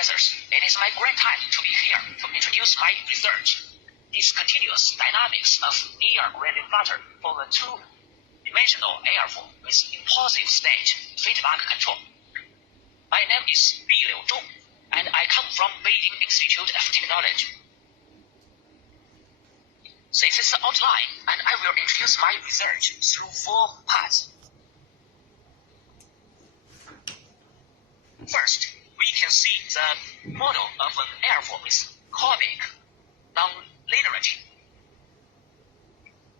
professors. It is my great time to be here to introduce my research, discontinuous dynamics of near-grazing flutter for the two-dimensional airfoil with impulsive state feedback control. My name is Biliu Zhou, and I come from Beijing Institute of Technology. This is the outline, and I will introduce my research through 4 parts. First, we can see the model of an airfoil with cubic nonlinearity,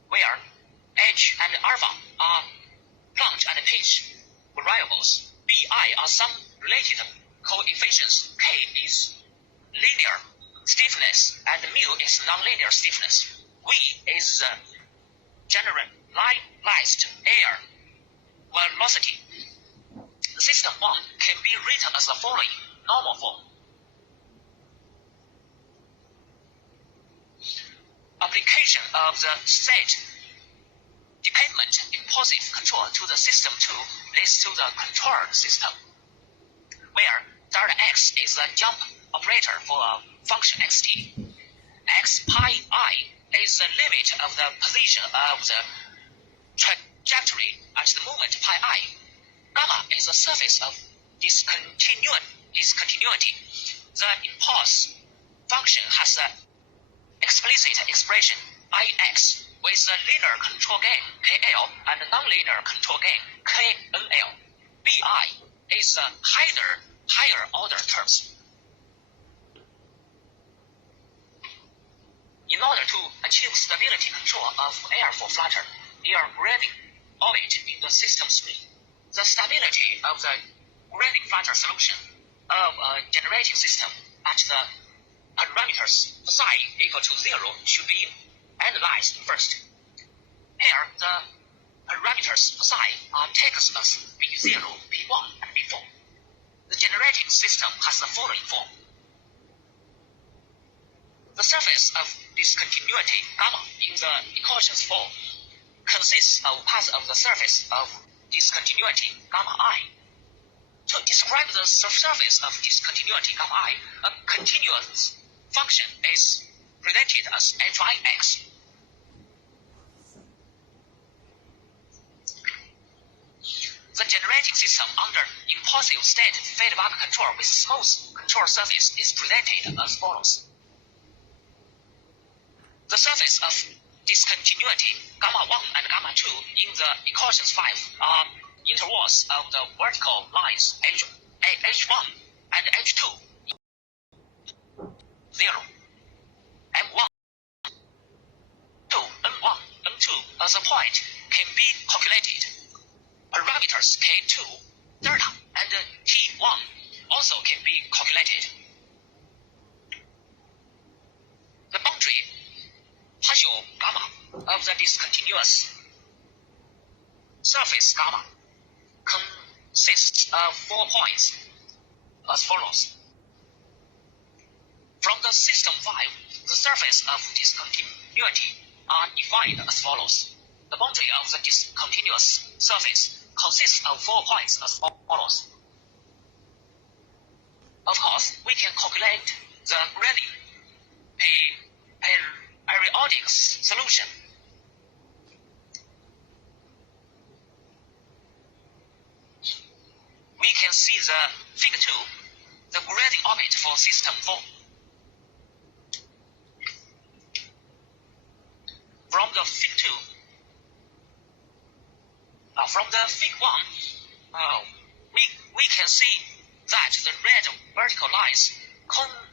where h and alpha are plunge and pitch variables. Bi are some related coefficients. K is linear stiffness, and mu is nonlinear stiffness. V is generalized air velocity. System 1 can be written as the following normal form. Application of the state-dependent impulsive control to the system 2 leads to the control system, where delta x is the jump operator for a function xt. X pi I is the limit of the position of the trajectory at the moment pi I. Gamma is the surface of discontinuity. The impulse function has an explicit expression Ix with the linear control gain KL and nonlinear control gain KNL. Bi is the higher order terms. In order to achieve stability control of airfoil flutter near grazing orbit in the system 3, the stability of the grazing flutter solution of a generating system at the parameters psi equal to 0 should be analyzed first. Here, the parameters psi are taken as B0, B1, and B4. The generating system has the following form. The surface of discontinuity gamma in the equations 4 consists of parts of the surface of discontinuity gamma I. To describe the surface of discontinuity gamma I, a continuous function is presented as Hix. The generating system under impulsive state feedback control with smooth control surface is presented as follows. The surface of discontinuity gamma 1 and gamma 2 in the equations 5 are intervals of the vertical lines H1 and H2 0. M1 to N1, N2 as a point can be calculated. Parameters K2, delta, and T1 also can be calculated. The boundary partial gamma of the discontinuous surface gamma consists of 4 points as follows. From the system 5, the surface of discontinuity are defined as follows. The boundary of the discontinuous surface consists of 4 points as follows. Of course, we can calculate the grading periodic solution. We can see the figure 2, the grading orbit for system 4. From the figure 1, we can see that the red vertical lines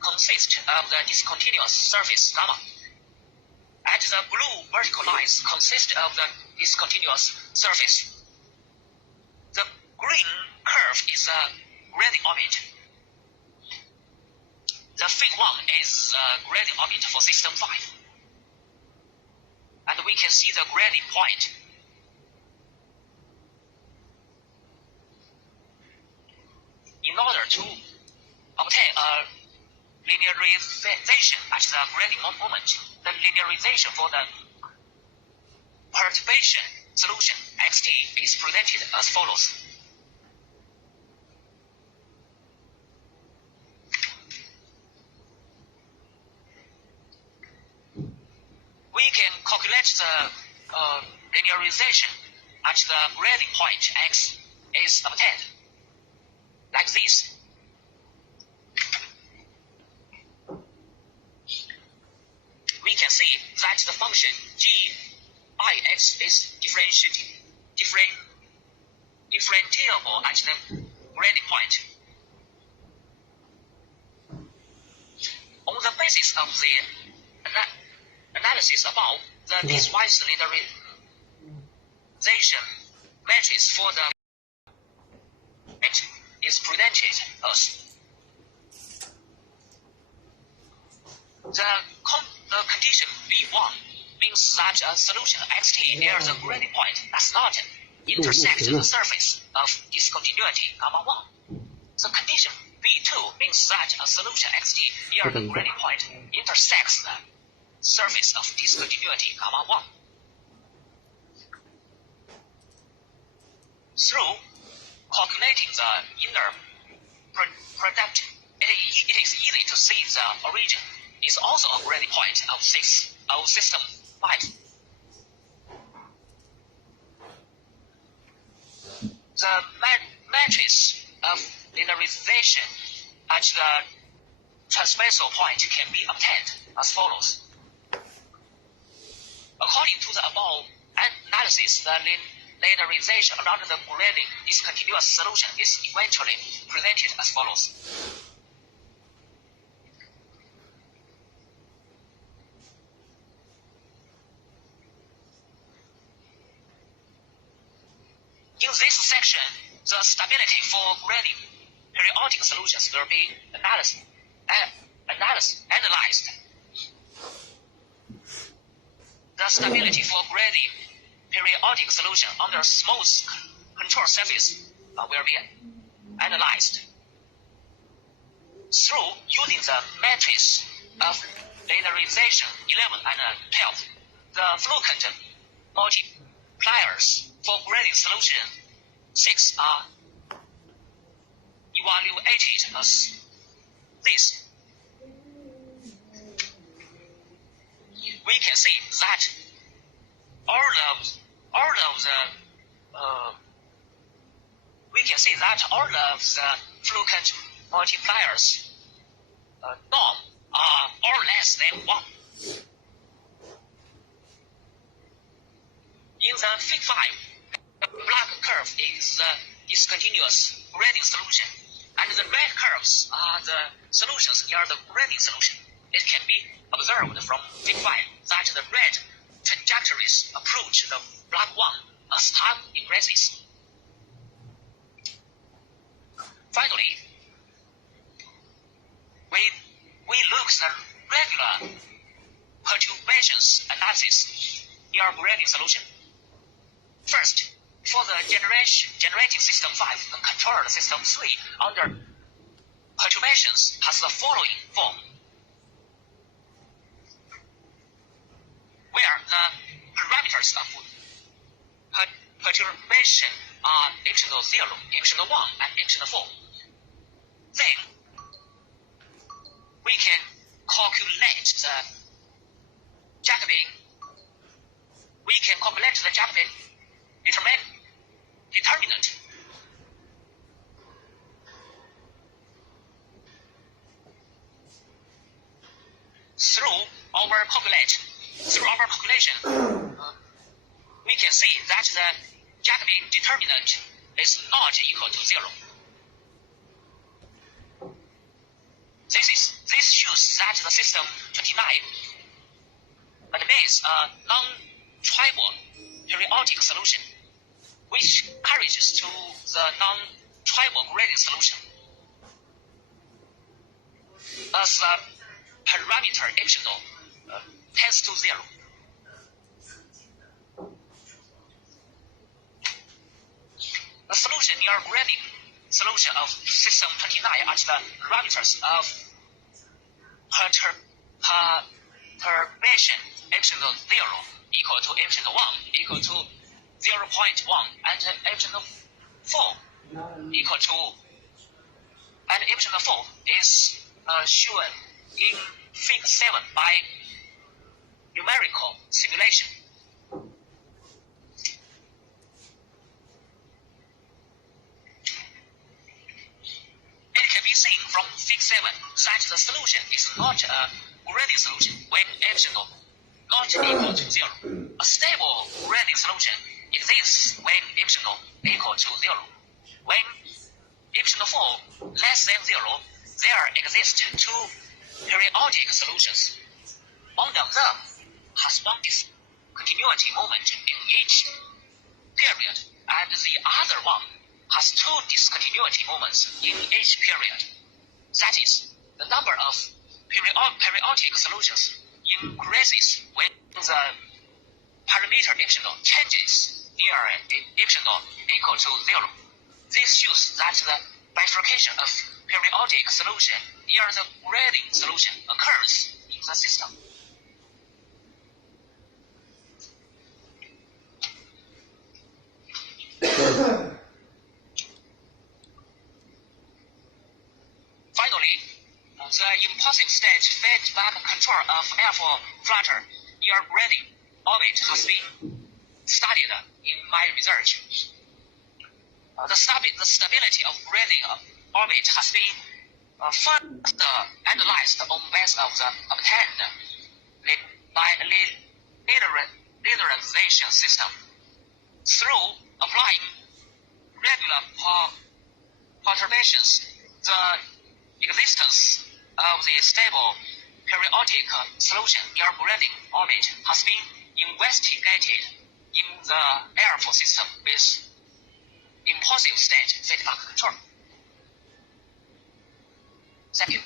consist of the discontinuous surface gamma, and the blue vertical lines consist of the discontinuous surface. The green curve is a grading orbit. The figure 1 is a grading orbit for system 5. And we can see the grading point. In order to obtain a linearization at the grading moment, the linearization for the perturbation solution xt is presented as follows. calculate the linearization at the grading point x is obtained like this. We can see that the function g(ix) is differentiable at the grading point. On the basis of the analysis above, the piecewise linearization matrix for the is presented as the condition V1 means that a solution xt near the grading point does not intersect the surface of discontinuity gamma 1. The condition V2 means that a solution xt near the grading point intersects the surface of discontinuity gamma 1. Through calculating the inner product, it is easy to see the origin is also a grading point of system 5. The matrix of linearization at the transversal point can be obtained as follows. According to the above analysis, the linearization around the grading discontinuous solution is eventually presented as follows. In this section, the stability for grading periodic solutions will be analyzed. The stability for grading periodic solution under smooth control surface will be analyzed. Through using the matrix of linearization 11 and 12, the fluctuant multipliers for grading solution 6 are evaluated as this. We can see that all of the fluctuant multipliers norm are or less than 1. In the fig 5, the black curve is the discontinuous grading solution, and the red curves are the solutions near the grading solution. It can be observed from fig 5 that the red trajectories approach the black one as time increases. Finally, we look at the regular perturbations analysis near grading solution. First, for the generating system 5 and controller system 3 under perturbations has the following form, where the parameters of perturbation are epsilon 0, epsilon 1, and epsilon 4. Then, we can calculate the Jacobian. We can calculate the Jacobian determinant. Through our calculation, we can see that the Jacobian determinant is not equal to 0. This shows that the system 29 admits a non-trivial periodic solution, which carries to the non-trivial grading solution. As the parameter epsilon tends to 0. The solution near grading solution of system 29 at the parameters of perturbation epsilon 0 equal to epsilon 1 equal to 0.1 and epsilon 4 equal to, and epsilon 4 is shown in fig 7 by numerical simulation. It can be seen from Fig 7 that the solution is not a grading solution when epsilon not equal to 0. A stable grading solution exists when epsilon equal to 0. When epsilon 4 less than 0, there exist two periodic solutions. One of them has one discontinuity moment in each period, and the other one has two discontinuity moments in each period. That is, the number of periodic solutions increases when the parameter epsilon changes near epsilon equal to 0. This shows that the bifurcation of periodic solution near the grading solution occurs in the system. Finally, the impulsive state feedback control of airfoil flutter near grading orbit has been studied in my research. The stability of grading orbit has been first analyzed on base of the obtained linearization system. Through applying regular perturbations, the existence of the stable periodic solution near grading orbit has been investigated in the airfoil system with impulsive state feedback control. Thank you.